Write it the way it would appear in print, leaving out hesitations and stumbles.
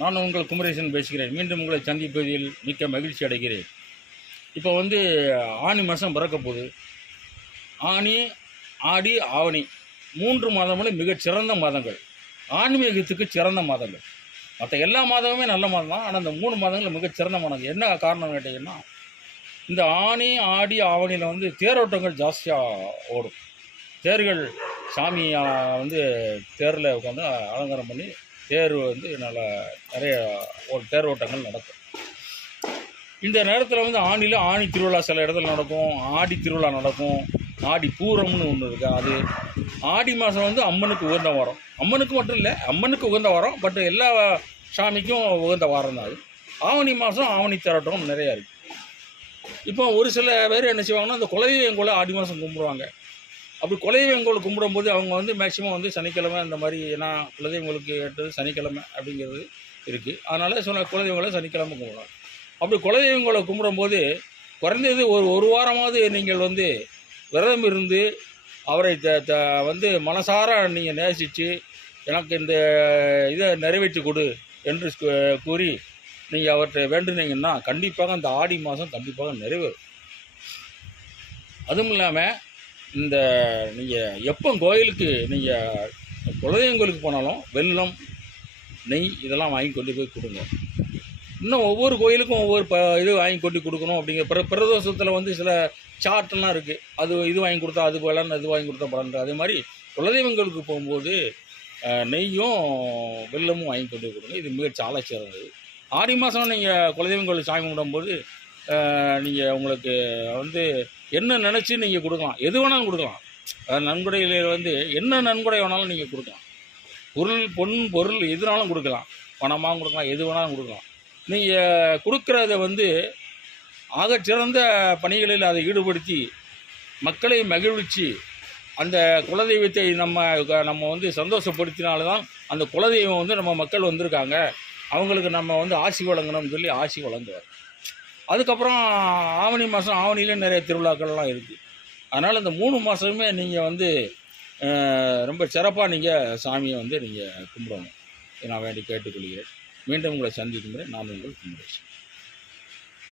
நான் உங்கள் குமரேசன் பேசுகிறேன். மீண்டும் உங்களை சந்திப்பதில் மிக்க மகிழ்ச்சி அடைகிறேன். இப்போ ஆனி மாதம் பிறக்க போகுது. ஆனி, ஆடி, ஆவணி 3 மாதங்களும் மிகச்சிறந்த மாதங்கள். ஆன்மீகத்துக்கு சிறந்த மாதங்கள். மற்ற எல்லா மாதமுமே நல்ல மாதம் தான். ஆனால் இந்த 3 மாதங்கள் மிகச்சிறந்த மாதங்கள். என்ன காரணம் கேட்டிங்கன்னா, இந்த ஆனி, ஆடி, ஆவணியில் தேரோட்டங்கள் ஜாஸ்தியாக ஓடும். தேர்கள் சாமி தேரில் உட்காந்து அலங்காரம் பண்ணி தேர் நல்லா நிறைய தேர் ஓட்டங்கள் நடக்கும். இந்த நேரத்தில் ஆணியில் ஆணி திருவிழா சில இடத்துல நடக்கும், ஆடி திருவிழா நடக்கும், ஆடி பூரம்னு ஒன்று இருக்குது. அது ஆடி மாதம் அம்மனுக்கு உகந்த வாரம். அம்மனுக்கு மட்டும் இல்லை, அம்மனுக்கு உகந்த வாரம், பட் எல்லா சாமிக்கும் உகந்த வாரம் தான் அது. ஆவணி மாதம் ஆவணி தேரோட்டம் நிறையா இருக்குது. இப்போ ஒரு சில பேர் என்ன செய்வாங்கன்னா, அந்த குலதெய்வங்களை ஆடி மாதம் கும்பிடுவாங்க. அப்படி குலதெய்வங்களை கும்பிடும்போது அவங்க மேக்சிமம் சனிக்கிழமை அந்த மாதிரி, ஏன்னா குலதெய்வங்களுக்கு ஏற்றது சனிக்கிழமை அப்படிங்கிறது இருக்குது. அதனால் சில குலதெய்வங்களை சனிக்கிழமை கும்பிடுவாங்க. அப்படி குலதெய்வங்களை கும்பிடும்போது குறைந்தது ஒரு வாரமாவது நீங்கள் விரதம் இருந்து அவரை மனசார நீங்கள் நேசித்து எனக்கு இந்த இதை நிறைவேற்றி கொடு என்று கூறி நீங்கள் அவர்கிட்ட வேண்டுனீங்கன்னா கண்டிப்பாக அந்த ஆடி மாதம் கண்டிப்பாக நிறைவேறும். அதுவும் இல்லாமல் நீங்கள் எப்போ கோயிலுக்கு நீங்கள் குலதெய்வங்களுக்கு போனாலும் வெல்லம், நெய் இதெல்லாம் வாங்கி கொண்டு போய் கொடுங்க. இன்னும் ஒவ்வொரு கோயிலுக்கும் ஒவ்வொரு இது வாங்கி கொண்டு கொடுக்கணும். அப்படிங்கிற பிரதோஷத்தில் சில சார்ட்டெல்லாம் இருக்குது. இது வாங்கி கொடுத்தா அது பலன், அது வாங்கி கொடுத்தா பலன். அதே மாதிரி குலதெய்வங்களுக்கு போகும்போது நெய்யும் வெல்லமும் வாங்கி கொண்டு கொடுங்க. இது மிக சால சிறந்தது. ஆடி மாதம் நீங்கள் குலதெய்வங்களுக்கு சாமி கும்பிடும்போது நீங்கள் உங்களுக்கு என்ன நினச்சி நீங்கள் கொடுக்கலாம், எது வேணாலும் கொடுக்கலாம். நன்கொடையில் என்ன நன்கொடை வேணாலும் நீங்கள் கொடுக்கலாம். பொருள் எதுனாலும் கொடுக்கலாம். பணமாக கொடுக்கலாம், எது வேணாலும் கொடுக்கலாம். நீங்கள் கொடுக்குறத ஆகச்சிறந்த பணிகளில் அதை ஈடுபடுத்தி மக்களை மகிழ்ச்சி அந்த குலதெய்வத்தை நம்ம சந்தோஷப்படுத்தினால்தான் அந்த குலதெய்வம் நம்ம மக்கள் வந்திருக்காங்க, அவங்களுக்கு நம்ம ஆசி வழங்கணும்னு சொல்லி ஆசி வழங்குவார். அதுக்கப்புறம் ஆவணி மாதம், ஆவணியிலே நிறைய திருவிழாக்கள்லாம் இருக்குது. அதனால் இந்த 3 மாதமுமே நீங்கள் ரொம்ப சிறப்பாக நீங்கள் சாமியை நீங்கள் கும்பிடணும். நான் வேண்டி கேட்டுக்கொள்கிறேன். மீண்டும் உங்களை சந்திக்கும் முறை நான் உங்கள் குமரேசன்.